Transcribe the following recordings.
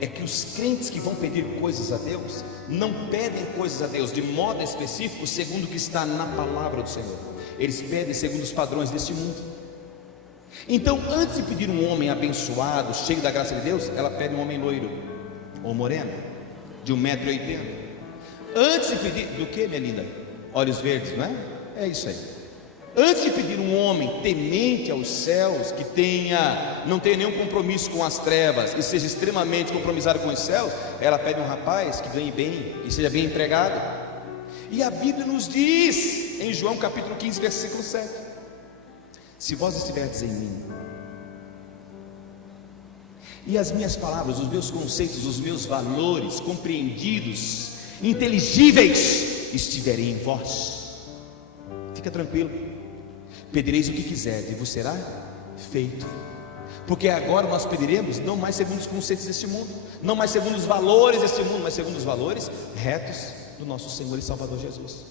é que os crentes que vão pedir coisas a Deus, não pedem coisas a Deus de modo específico segundo o que está na palavra do Senhor. Eles pedem segundo os padrões deste mundo. Então, antes de pedir um homem abençoado, cheio da graça de Deus, ela pede um homem loiro ou moreno, de 1,80 m. Antes de pedir, do que, minha linda? Olhos verdes, não é? É isso aí. Antes de pedir um homem temente aos céus, que não tenha nenhum compromisso com as trevas e seja extremamente compromissado com os céus, ela pede um rapaz que ganhe bem, que seja bem empregado. E a Bíblia nos diz, em João capítulo 15, versículo 7: se vós estiverdes em mim, e as minhas palavras, os meus conceitos, os meus valores compreendidos, inteligíveis, estiverem em vós, fica tranquilo, pedireis o que quiserdes e vos será feito. Porque agora nós pediremos não mais segundo os conceitos deste mundo, não mais segundo os valores deste mundo, mas segundo os valores retos do nosso Senhor e Salvador Jesus.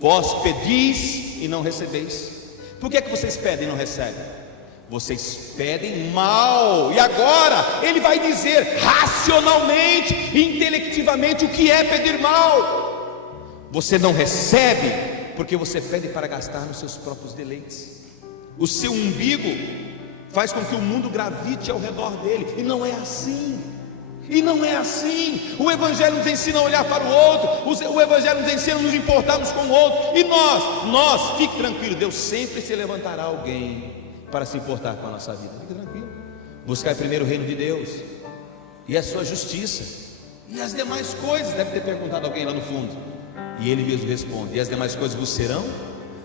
Vós pedis e não recebeis. Por que vocês pedem e não recebem? Vocês pedem mal. E agora ele vai dizer racionalmente, intelectivamente, o que é pedir mal. Você não recebe porque você pede para gastar nos seus próprios deleites. O seu umbigo faz com que o mundo gravite ao redor dele, e não é assim. E não é assim. O Evangelho nos ensina a olhar para o outro, o Evangelho nos ensina a nos importarmos com o outro. E nós, fique tranquilo, Deus sempre se levantará alguém para se importar com a nossa vida. Fique tranquilo. Buscar primeiro o reino de Deus e a sua justiça, e as demais coisas, deve ter perguntado alguém lá no fundo. E ele mesmo responde: e as demais coisas vos serão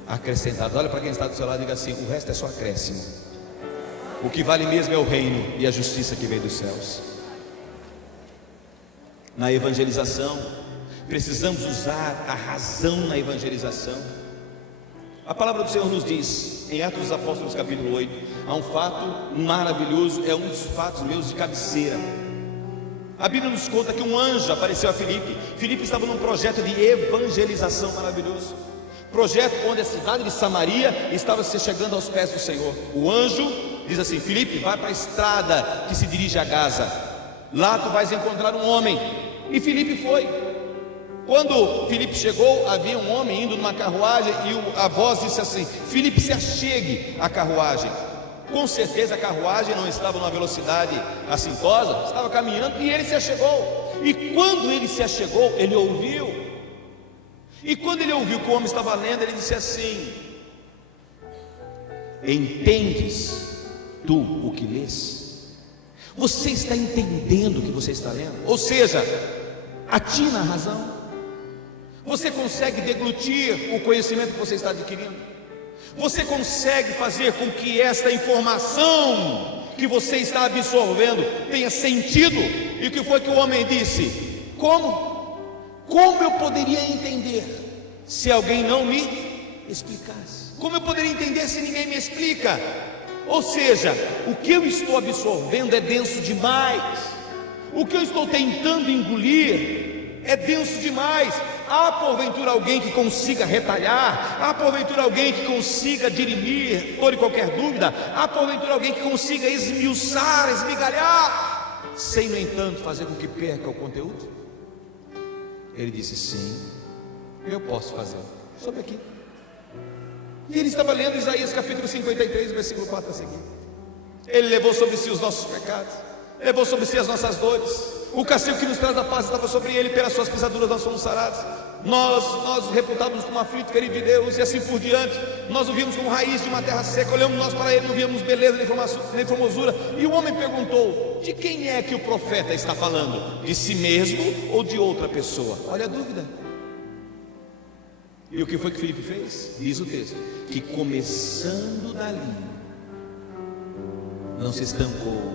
acrescentadas. Olha para quem está do seu lado e diga assim: o resto é só acréscimo. O que vale mesmo é o reino e a justiça que vem dos céus. Na evangelização, precisamos usar a razão na evangelização. A palavra do Senhor nos diz, em Atos dos Apóstolos capítulo 8, há um fato maravilhoso, é um dos fatos meus de cabeceira. A Bíblia nos conta que um anjo apareceu a Filipe. Filipe estava num projeto de evangelização maravilhoso, projeto onde a cidade de Samaria estava se chegando aos pés do Senhor. O anjo diz assim: Filipe, vai para a estrada que se dirige a Gaza, lá tu vais encontrar um homem. E Filipe foi. Quando Filipe chegou, havia um homem indo numa carruagem, e a voz disse assim: Filipe, se achegue à carruagem. Com certeza a carruagem não estava numa velocidade assintosa, estava caminhando, e ele se achegou. E quando ele se achegou, ele ouviu. E quando ele ouviu que o homem estava lendo, ele disse assim: entendes tu o que lês? Você está entendendo o que você está lendo? Ou seja, atina a razão. Você consegue deglutir o conhecimento que você está adquirindo? Você consegue fazer com que esta informação que você está absorvendo tenha sentido? E o que foi que o homem disse? Como eu poderia entender se alguém não me explicasse? Como eu poderia entender se ninguém me explica? Ou seja, o que eu estou absorvendo é denso demais. O que eu estou tentando engolir é denso demais. Há porventura alguém que consiga retalhar? Há porventura alguém que consiga dirimir toda e qualquer dúvida? Há porventura alguém que consiga esmiuçar, esmigalhar, sem no entanto fazer com que perca o conteúdo? Ele disse: sim, eu posso fazer. Sobe aqui. E ele estava lendo Isaías capítulo 53, versículo 4 a seguir. Ele levou sobre si os nossos pecados, levou sobre si as nossas dores. O castigo que nos traz a paz estava sobre ele, pelas suas pisaduras nós fomos sarados. Nós reputávamos como aflito, ferido de Deus, e assim por diante. Nós o vimos como raiz de uma terra seca. Olhamos nós para ele, não víamos beleza nem formosura. E o homem perguntou: de quem é que o profeta está falando? De si mesmo ou de outra pessoa? Olha a dúvida. E o que foi que Filipe fez? Diz o texto que, começando dali, não se estancou,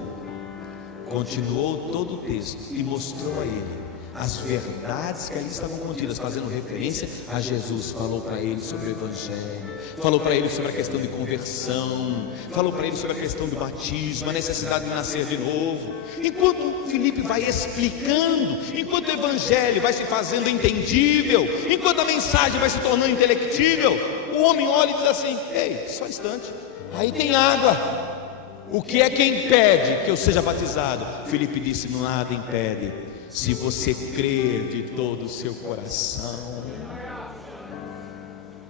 continuou todo o texto e mostrou a ele as verdades que ali estavam contidas, fazendo referência a Jesus. Falou para ele sobre o Evangelho, falou para ele sobre a questão de conversão, falou para ele sobre a questão do batismo, a necessidade de nascer de novo. Enquanto Filipe vai explicando, enquanto o Evangelho vai se fazendo entendível, enquanto a mensagem vai se tornando intelectível, o homem olha e diz assim: ei, só um instante, aí tem água. O que é que impede que eu seja batizado? Filipe disse: nada impede, se você crer de todo o seu coração.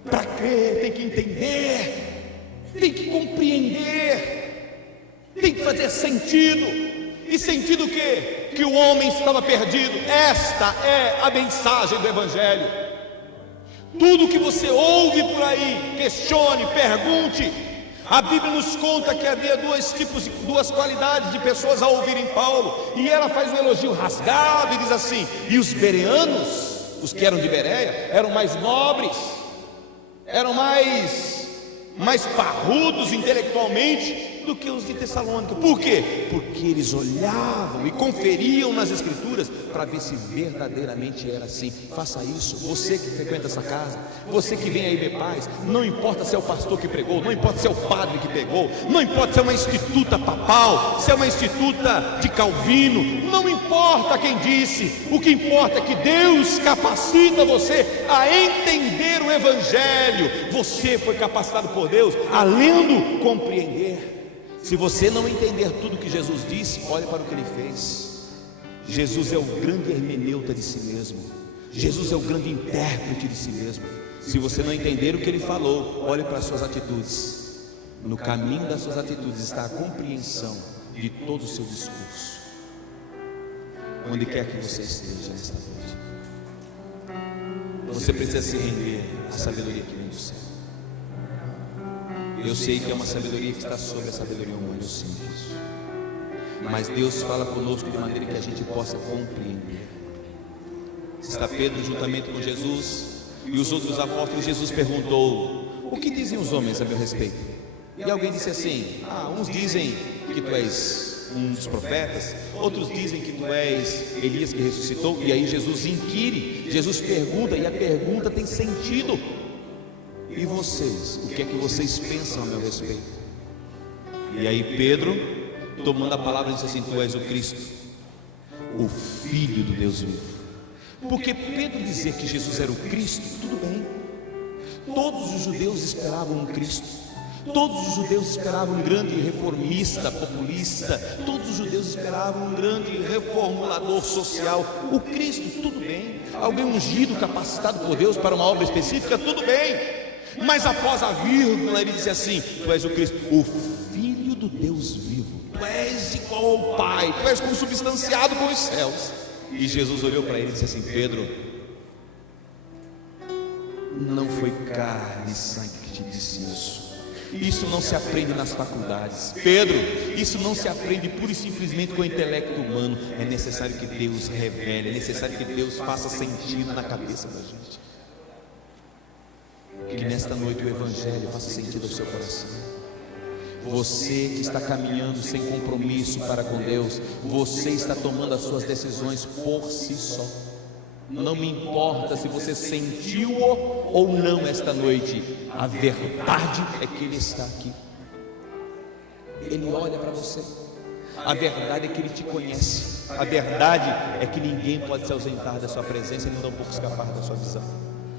Para crer tem que entender, tem que compreender, tem que fazer sentido. E sentido o quê? Que o homem estava perdido. Esta é a mensagem do Evangelho. Tudo que você ouve por aí, questione, pergunte. A Bíblia nos conta que havia duas qualidades de pessoas ao ouvirem Paulo, e ela faz um elogio rasgado e diz assim: e os bereanos, os que eram de Bereia, eram mais nobres, eram mais parrudos intelectualmente do que os de Tessalônica. Por quê? Porque eles olhavam e conferiam nas Escrituras para ver se verdadeiramente era assim. Faça isso, você que frequenta essa casa, você que vem aí ver paz. Não importa se é o pastor que pregou, não importa se é o padre que pregou, não importa se é uma instituta papal, se é uma instituta de Calvino, não importa quem disse. O que importa é que Deus capacita você a entender o Evangelho. Você foi capacitado por Deus a, lendo, compreender. Se você não entender tudo que Jesus disse, olhe para o que ele fez. Jesus é o grande hermeneuta de si mesmo. Jesus é o grande intérprete de si mesmo. Se você não entender o que ele falou, olhe para as suas atitudes. No caminho das suas atitudes está a compreensão de todo o seu discurso. Onde quer que você esteja nesta noite, você precisa se render à sabedoria que vem do céu. Eu sei que é uma sabedoria que está sobre a sabedoria humana, eu sei disso. Mas Deus fala conosco de maneira que a gente possa compreender. Está Pedro juntamente com Jesus e os outros apóstolos. Jesus perguntou: o que dizem os homens a meu respeito? E alguém disse assim: uns dizem que tu és um dos profetas, outros dizem que tu és Elias que ressuscitou. E aí Jesus inquire, Jesus pergunta, e a pergunta tem sentido: e vocês, o que é que vocês pensam a meu respeito? E aí Pedro, tomando a palavra, disse assim: tu és o Cristo, o Filho do Deus vivo. Porque Pedro dizer que Jesus era o Cristo, tudo bem. Todos os judeus esperavam um Cristo, todos os judeus esperavam um grande reformista, populista, todos os judeus esperavam um grande reformulador social. O Cristo, tudo bem. Alguém ungido, capacitado por Deus para uma obra específica, tudo bem. Mas após a vírgula ele disse assim: tu és o Cristo, o Filho do Deus vivo. Tu és igual ao Pai, tu és consubstanciado com os céus. E Jesus olhou para ele e disse assim: Pedro, não foi carne e sangue que te disse isso. Isso não se aprende nas faculdades. Pedro, isso não se aprende pura e simplesmente com o intelecto humano. É necessário que Deus revele, é necessário que Deus faça sentido na cabeça da gente. Que nesta noite o Evangelho faça sentido ao seu coração. Você que está caminhando sem compromisso para com Deus, você está tomando as suas decisões por si só. Não me importa se você sentiu-o ou não esta noite, a verdade é que Ele está aqui. Ele olha para você. A verdade é que Ele te conhece. A verdade é que ninguém pode se ausentar da sua presença e nem tampouco escapar da sua visão.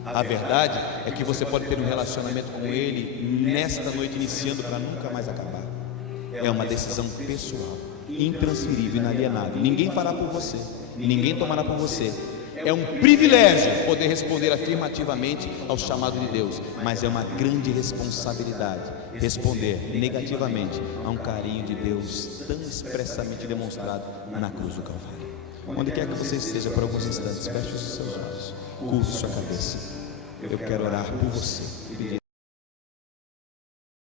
A verdade é que você pode ter um relacionamento com Ele nesta noite, iniciando para nunca mais acabar. É uma decisão pessoal, intransferível, inalienável. Ninguém fará por você, ninguém tomará por você. É um privilégio poder responder afirmativamente ao chamado de Deus, mas é uma grande responsabilidade responder negativamente a um carinho de Deus tão expressamente demonstrado na cruz do Calvário. Onde quer que você esteja, por alguns instantes, feche os seus olhos, curve sua cabeça. Eu quero orar por você e pedir